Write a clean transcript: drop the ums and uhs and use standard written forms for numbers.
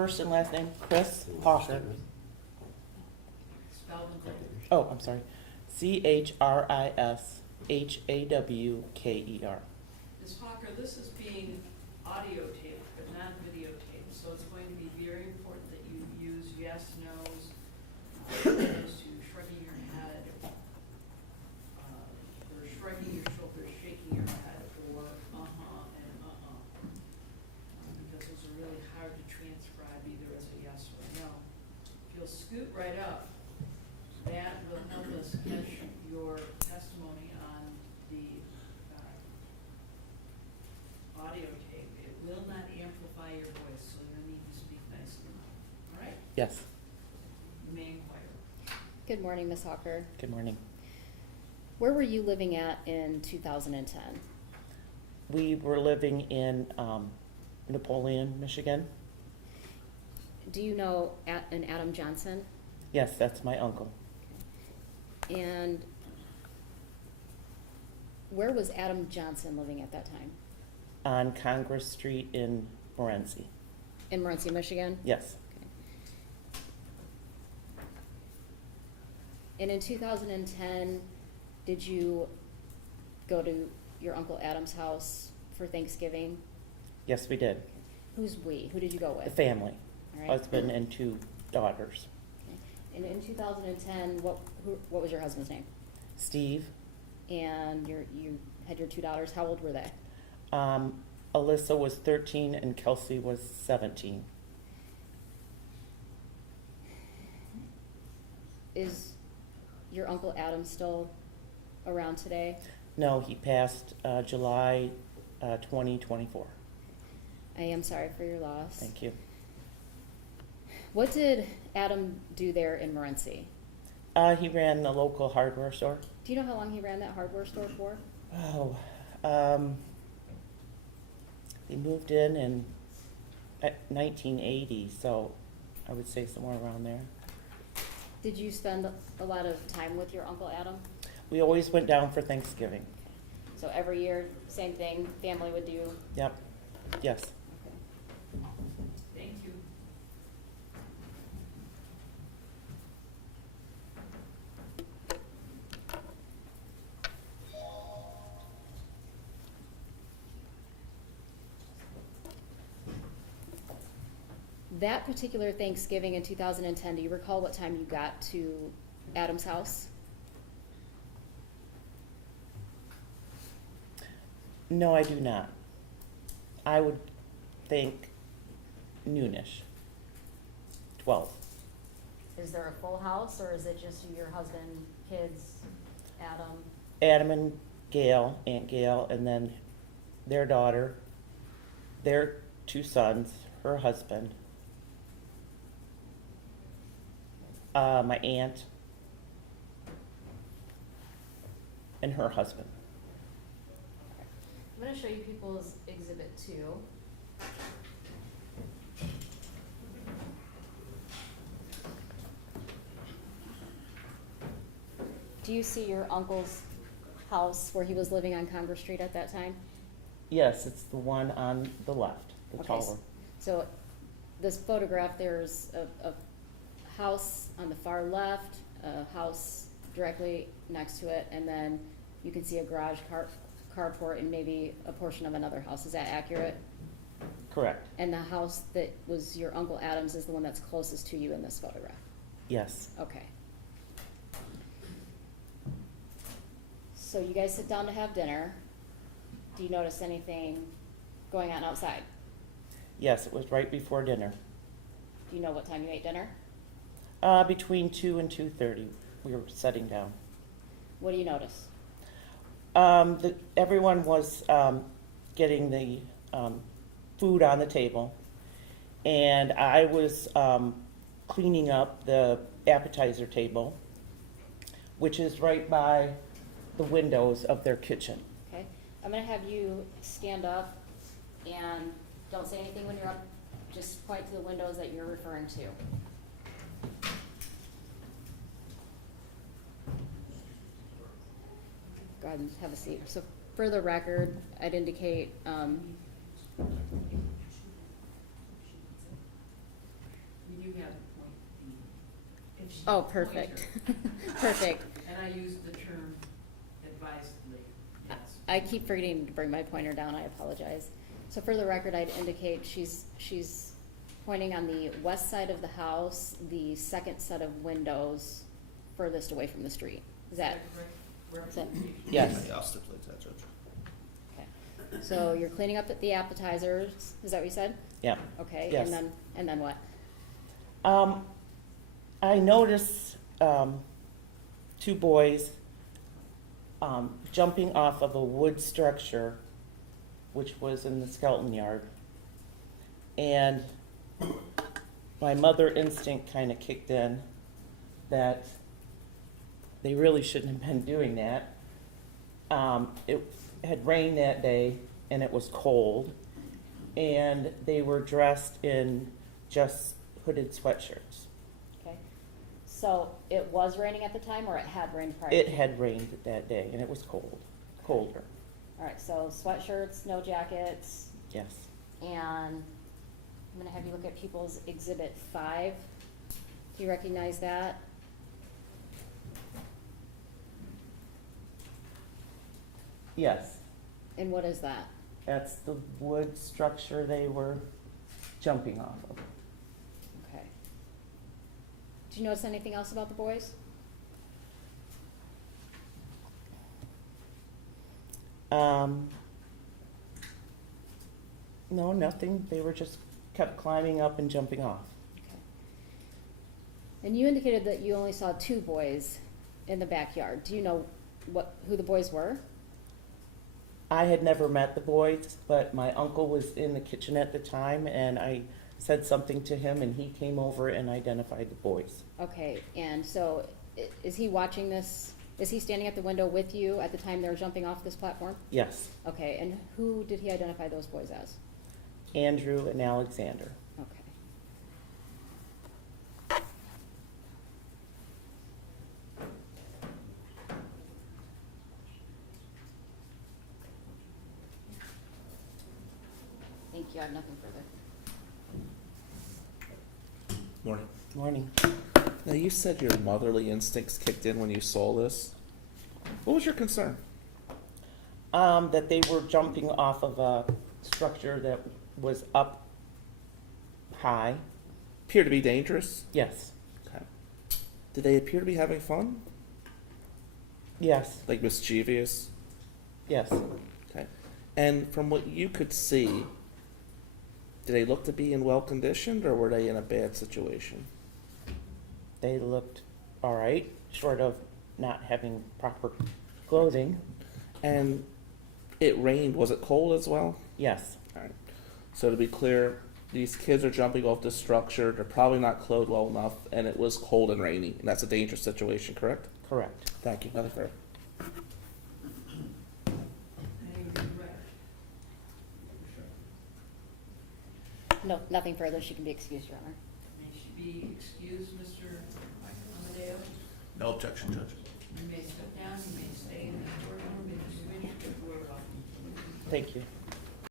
first and last name, Chris Hawker. Spelled incorrectly. Oh, I'm sorry. CHRISHAWKER. Ms. Hawker, this is being audio taped, but not videotaped, so it's going to be very important that you use yes, no's, as to shrugging your head, or shrugging your shoulders, shaking your head, or and because those are really hard to transcribe either as a yes or a no. If you'll scoot right up, that will help us catch your testimony on the audio tape. It will not amplify your voice, so you'll need to speak nicely. All right? Yes. You may inquire. Good morning, Ms. Hawker. Good morning. Where were you living at in 2010? We were living in Napoleon, Michigan. Do you know an Adam Johnson? Yes, that's my uncle. And where was Adam Johnson living at that time? On Congress Street in Morenci. In Morenci, Michigan? Yes. Okay. And in 2010, did you go to your Uncle Adam's house for Thanksgiving? Yes, we did. Who's we? Who did you go with? The family. All right. Husband and 2 daughters. Okay. And in 2010, what was your husband's name? Steve, And you had your 2 daughters. How old were they? Alyssa was 13 and Kelsey was 17. Is your Uncle Adam still around today? No, he passed July 2024. I am sorry for your loss. Thank you. What did Adam do there in Morenci? He ran the local hardware store. Do you know how long he ran that hardware store for? Oh, he moved in 1980, so I would say somewhere around there. Did you spend a lot of time with your Uncle Adam? We always went down for Thanksgiving. So every year, same thing, family would do? Yep. Yes. Thank you. That particular Thanksgiving in 2010, do you recall what time you got to Adam's house? No, I do not. I would think noonish. 12. Is there a full house, or is it just your husband, kids, Adam? Adam and Gail, Aunt Gail, and then their daughter, their 2 sons, her husband, my aunt, and her husband. I'm going to show you people's exhibit 2. Do you see your uncle's house where he was living on Congress Street at that time? Yes, it's the one on the left, the Okay, taller. so this photograph, there's a house on the far left, a house directly next to it, and then you can see a garage carport and maybe a portion of another house. Is that accurate? Correct. And the house that was your Uncle Adam's is the one that's closest to you in this photograph? Yes. Okay. So you guys sit down to have dinner. Do you notice anything going on outside? Yes, it was right before dinner. Do you know what time you ate dinner? Between 2 and 2:30, we were sitting down. What do you notice? Everyone was getting the food on the table, and I was cleaning up the appetizer table, which is right by the windows of their kitchen. Okay, I'm gonna have you stand up and don't say anything when you're up, just point to the windows that you're referring to. Go ahead and have a seat. So for the record, I'd indicate, you have the point B. If she- Oh, perfect. pointer. Perfect. And I use the term advisedly, yes. I keep forgetting to bring my pointer down, I apologize. So for the record, I'd indicate she's pointing on the west side of the house, the second set of windows furthest away from the street. Is that, correct is that, representation? Yes. Yeah, I'll stipulate that, Judge. okay. So you're cleaning up at the appetizers, is that what you said? Yeah. Okay, Yes. and then what? I noticed, two boys, jumping off of a wood structure, which was in the Skelton yard. And my mother instinct kind of kicked in that they really shouldn't have been doing that. It had rained that day and it was cold, and they were dressed in just hooded sweatshirts. Okay. So it was raining at the time, or it had rained prior? It had rained that day and it was colder, All right, so sweatshirts, no jackets, yes. and I'm gonna have you look at People's Exhibit 5. Do you recognize that? Yes, And what is that? that's the wood structure they were jumping off of. Okay. Do you notice anything else about the boys? No, nothing, they were just kept climbing up and jumping off. Okay. And you indicated that you only saw 2 boys in the backyard. Do you know who the boys were? I had never met the boys, but my uncle was in the kitchen at the time, and I said something to him, and he came over and identified the boys. Okay, and so is he watching this? Is he standing at the window with you at the time they were jumping off this platform? Yes, Okay, and who did he identify those boys as? Andrew and Alexander. Okay. Thank you, I have nothing further. Morning. Morning. Now, you said your motherly instincts kicked in when you saw this. What was your concern? That they were jumping off of a structure that was up high. Appear to be dangerous? Yes, Okay. Did they appear to be having fun? yes, Like mischievous? yes. Okay. And from what you could see, did they look to be in well conditioned, or were they in a bad situation? They looked all right, short of not having proper clothing. And it rained. Was it cold as well? Yes, All right. So to be clear, these kids are jumping off this structure. They're probably not clothed well enough, and it was cold and rainy, and that's a dangerous situation, correct? correct. Thank you. Nothing further. Any regret? No, nothing further, she can be excused, Your Honor. May she be excused, Mr. Amadeo? No objection, Judge. You may step down, you may stay in the courtroom if you wish, but we're welcome. Thank you.